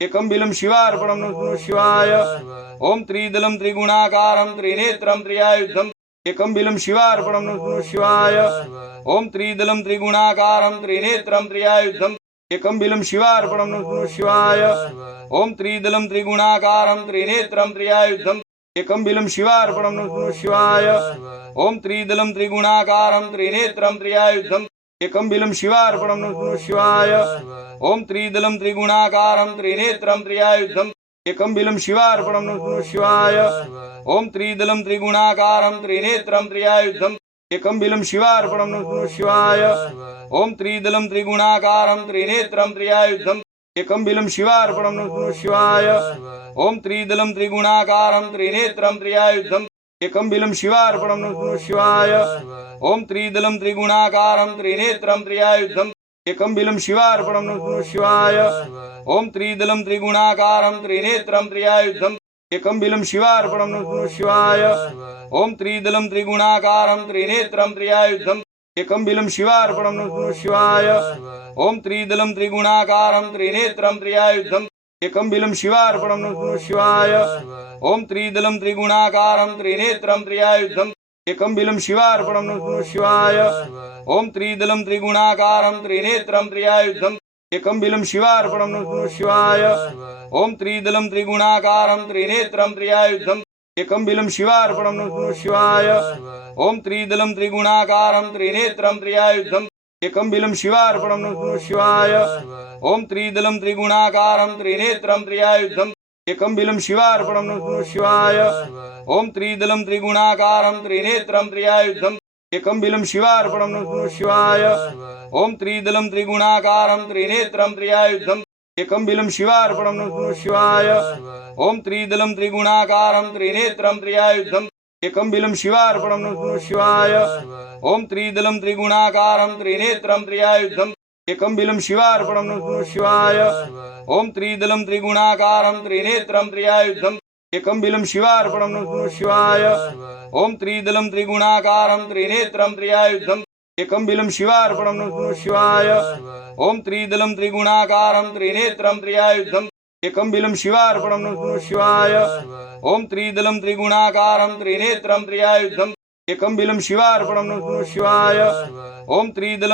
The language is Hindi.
एकं बिलं शिवार्पणं नमः शिवाय। ॐ त्रिदलं त्रिगुणाकारं, त्रिनेत्रं त्रियायुधम् एकं बिलं शिवार्पणं नमः शिवाय। ॐ त्रिदलं त्रिगुणाकारं, त्रिनेत्रं त्रियायुधम् एकं बिलं शिवार्पणं नमः शिवाय। ॐ त्रिदलं त्रिगुणाकारं, त्रिनेत्रं त्रियायुधम् एकं बिलं शिवार्पणं नमः शिवाय। ॐ त्रिदलं बिलम त्रिनेत्रं त्रियायुधम् एकं बिलं शिवार्पणं नमः शिवाय। ॐ त्रिदलं त्रिगुणाकारं, त्रिनेत्रं त्रियायुधम् एकं बिलं शिवार्पणं नमः शिवाय। ॐ त्रिदलं त्रिगुणाकारं, त्रिनेत्रं त्रियायुधम् एकं बिलं शिवार्पणं नमः शिवाय। ॐ त्रिदलं त्रिगुणाकारं, त्रिनेत्रं त्रियायुधम् एकं बिलं शिवार्पणं नमः शिवाय। ॐ त्रिदलं त्रिगुणाकारं, त्रिनेत्रं त्रियायुधम् एकं बिलं शिवार्पणं नमः शिवाय। ॐ त्रिदलं त्रिगुणाकारं, त्रिनेत्रं त्रियायुधम् एकं बिलं शिवार्पणं नमः शिवाय। ॐ त्रिदलं त्रिगुणाकारं, त्रिनेत्रं त्रियायुधम् एकं बिलं शिवार्पणं नमः शिवाय। ॐ त्रिदलं त्रिगुणाकारं, त्रिनेत्रं त्रियायुधम् एकं बिलं शिवार्पणं नमः शिवाय। ॐ त्रिदलं त्रिगुणाकारं, त्रिनेत्रं त्रियायुधम् एकं बिलं शिवार्पणं नमः शिवाय। ॐ त्रिदलं त्रिगुणाकारं, त्रिनेत्रं त्रियायुधम् एकं बिलं शिवार्पणं नमः शिवाय। ॐ त्रिदलं त्रिगुणाकारं, त्रिनेत्रं त्रियायुधम् एकं बिलं शिवार्पणं नमः शिवाय। ॐ त्रिदलं त्रिगुणाकारं, त्रिनेत्रं त्रियायुधम् एकं बिलं शिवार्पणं नमः शिवाय। ॐ त्रिदलं त्रिगुणाकारं, त्रिनेत्रं त्रियायुधम् एकं बिलं शिवार्पणं नमः शिवाय। ॐ त्रिदलं त्रिगुणाकारं, त्रिनेत्रं त्रियायुधम् एकं बिलं शिवार्पणं नमः शिवाय। ॐ त्रिदलं त्रिगुणाकारं, त्रिनेत्रं त्रियायुधम् एकं बिलं शिवार्पणं नमः शिवाय। ॐ त्रिदलं त्रिगुणाकारं, त्रिनेत्रं त्रियायुधम् एकं बिलं शिवार्पणं नमः शिवाय। ॐ त्रिदलं त्रिगुणाकारं, त्रिनेत्रं त्रियायुधम् एकं बिलं शिवार्पणं नमः शिवाय। ॐ त्रिदलं त्रिगुणाकारं त्रिनेत्रं त्रियायुधम् एकं बिलं शिवार्पणं नमः शिवाय। ॐ त्रिदलं त्रिगुणाकारं त्रिनेत्रं त्रियायुधम् एकं बिलं शिवार्पणं नमः शिवाय। ॐ त्रिदलं त्रिगुणाकारं त्रिनेत्रं त्रियायुधम् एकं बिलं शिवार्पणं नमः शिवाय। ॐ त्रिदलं त्रिगुणाकारं त्रिनेत्रं त्रियायुधम् एकं बिलं शिवार्पणं नमः शिवाय। ॐ त्रिदलं त्रिगुणाकारं, त्रिनेत्रं त्रियायुधम् एकं बिलं शिवार्पणं नमः शिवाय। ॐ त्रिदलं